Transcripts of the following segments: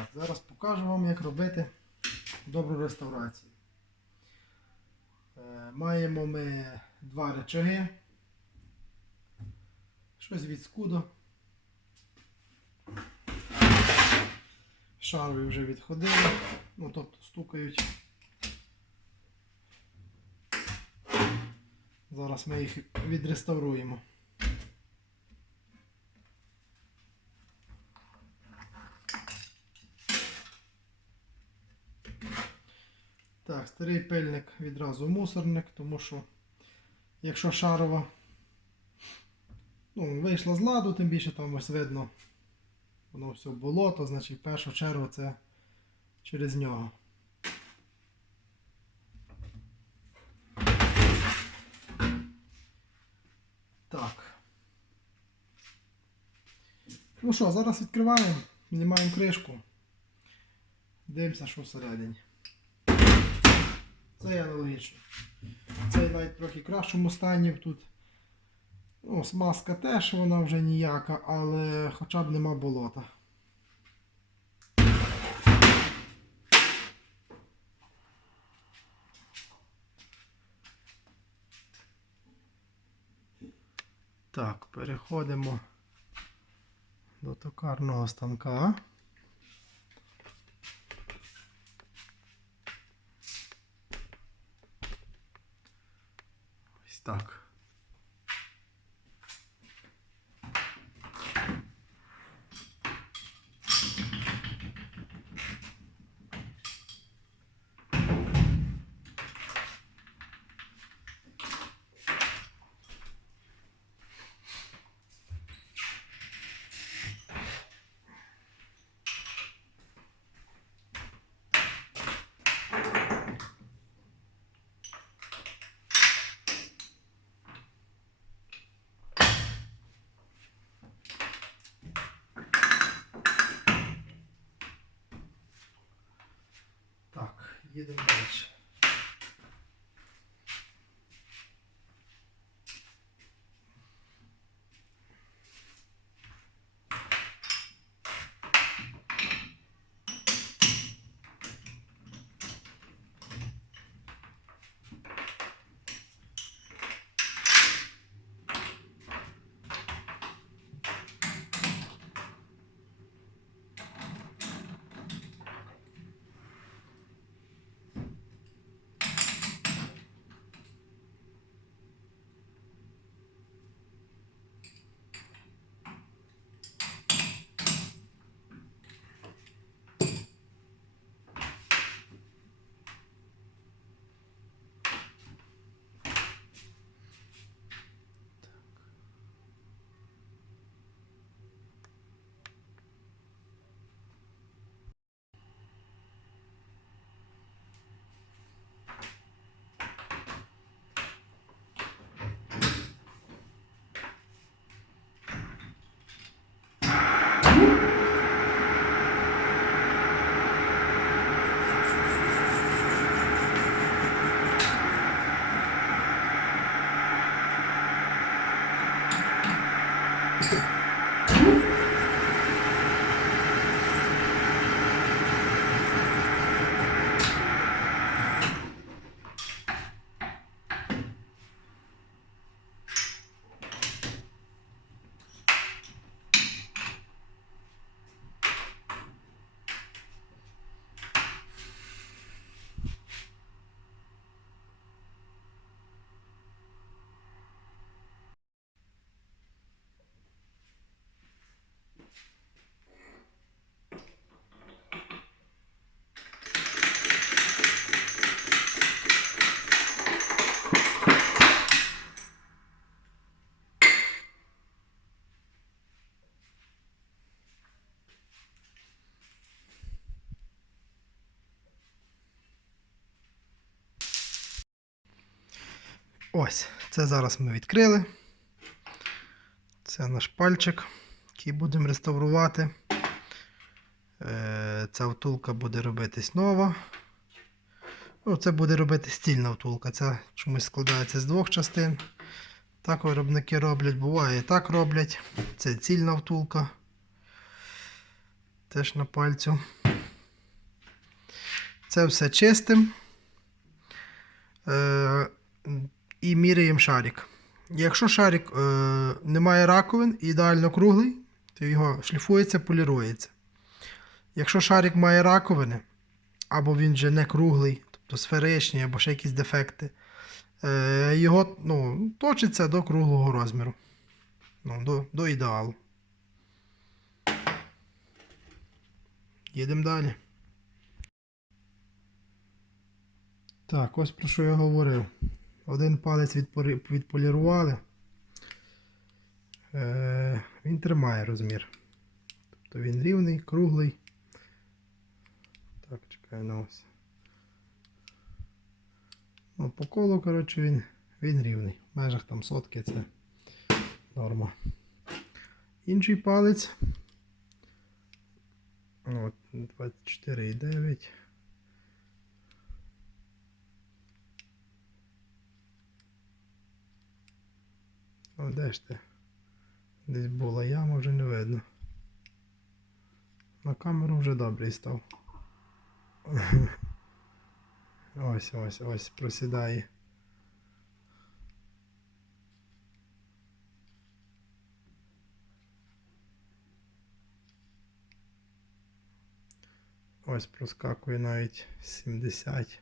Так, зараз покажу вам, як робити добру реставрацію. Е, Маємо ми два речаги. Щось від скудо. Шарові вже відходили, ну тобто стукають. Зараз ми їх відреставруємо. Так, старий пильник відразу мусорник, тому що якщо шарова ну, вийшла з ладу, тим більше там ось видно, воно все болото, значить в першу чергу це через нього. Так. Ну що, зараз відкриваємо, знімаємо кришку. Дивимося, що всередині. Це є аналогічно. Цей навіть трохи кращому стані тут. Ну, смазка теж вона вже ніяка, але хоча б нема болота. Так, переходимо до токарного станка. Ось так. Так, їдемо далі. Ось, це зараз ми відкрили. Це наш пальчик, який будемо реставрувати. Е, Ця втулка буде робитись нова. Ну, це буде робити стільна втулка. Це чомусь складається з двох частин. Так виробники роблять, буває і так роблять. Це цільна втулка. Теж на пальцю. це все чистим е, і міряємо шарик. Якщо шарик е, не має раковин і ідеально круглий, то його шліфується, полірується. Якщо шарик має раковини, або він вже не круглий, тобто сферичний, або ще якісь дефекти, е, його ну, точиться до круглого розміру. Ну, до, до ідеалу. Їдемо далі. Так, ось про що я говорив. Один палець відполірували. Е, він тримає розмір. Тобто він рівний, круглий. Так, чекай на ось. Ну, по колу, коротше, він, він рівний. В межах там сотки це норма. Інший палець. От, 24,9. О, де ж ти? Десь була яма, вже не видно. На камеру вже добрий став. Ось, ось, ось, просідає. Ось проскакує навіть 70.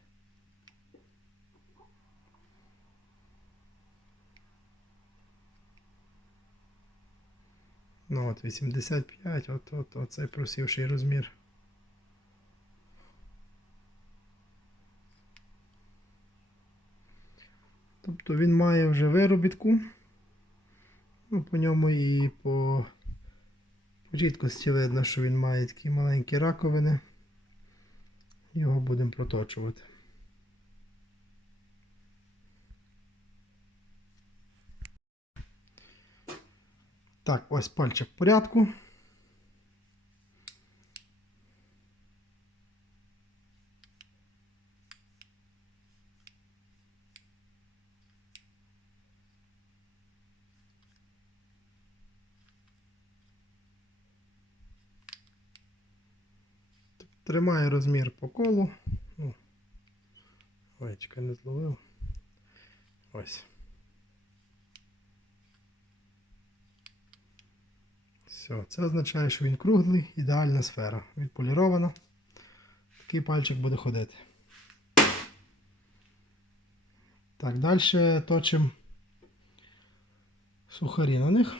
Ну от 85, от, от, оцей просівший розмір. Тобто він має вже виробітку. Ну, по ньому і по чіткості видно, що він має такі маленькі раковини. Його будемо проточувати. Так, ось пальчик в порядку. Тримає розмір по колу. Ну, ой, чекай, не зловив. Ось. Все, це означає, що він круглий, ідеальна сфера. Відполірована. Такий пальчик буде ходити. Так, далі точимо сухарі на них.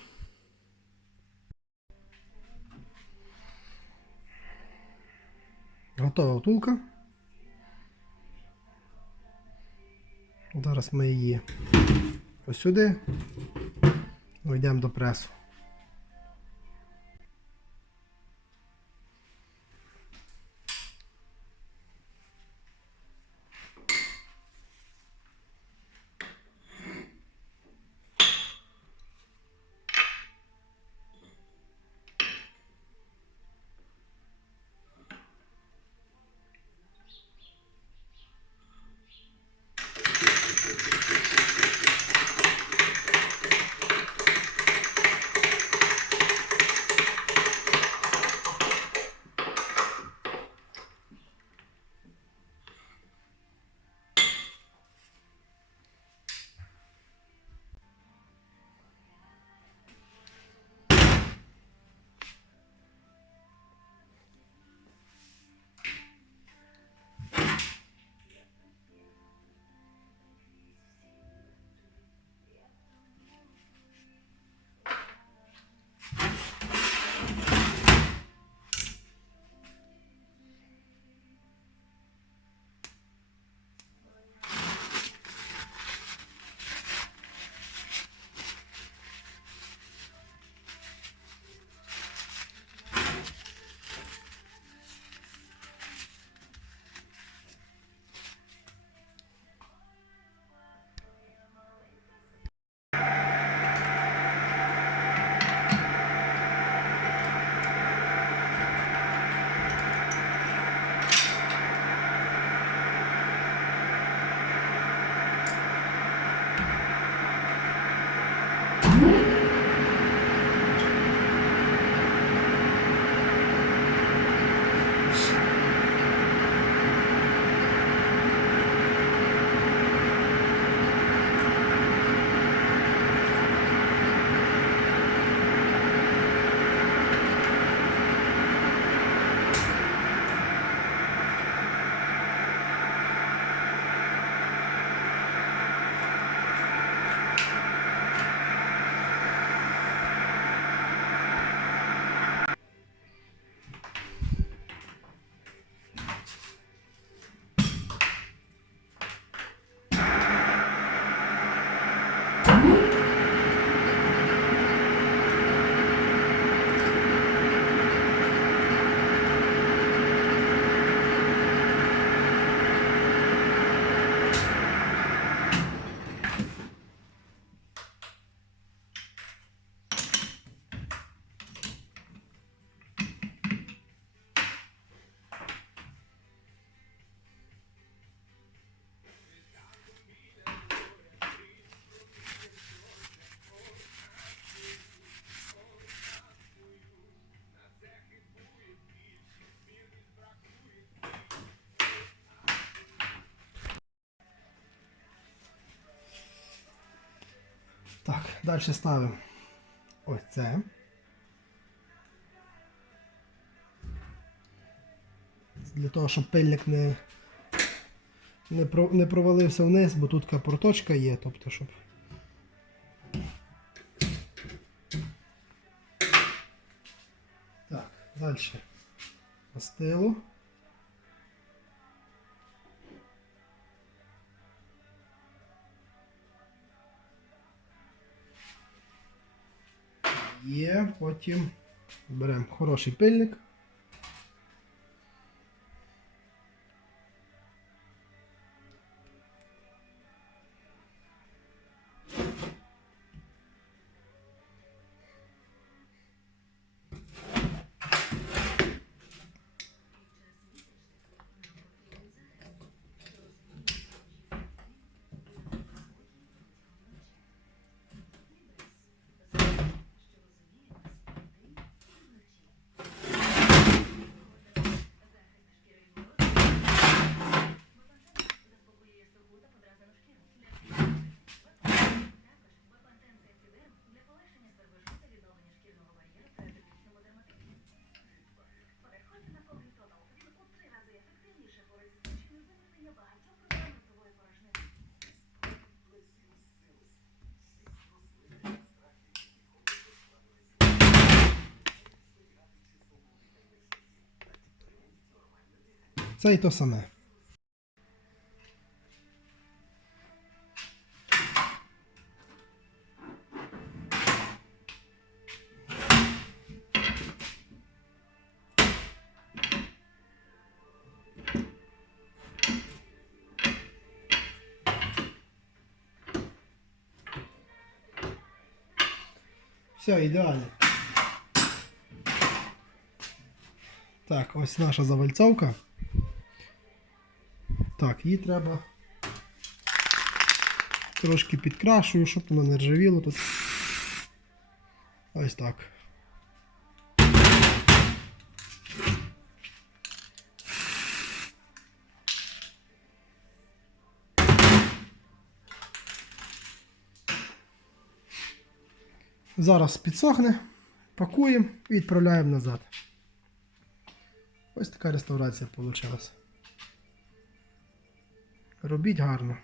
Готова втулка. Зараз ми її ось сюди. Йдемо до пресу. Так, далі ставимо ось це. Для того, щоб пильник не, не, про, не провалився вниз, бо тут така проточка є, тобто, щоб. Так, далі. Мастило. Є, потім беремо хороший пильник. Це і то саме. Все, ідеально. Так, ось наша завальцовка. Так, її треба трошки підкрашую, щоб воно не ржавіло тут. Ось так. Зараз підсохне, пакуємо і відправляємо назад. Ось така реставрація вийшла. Робіть гарно.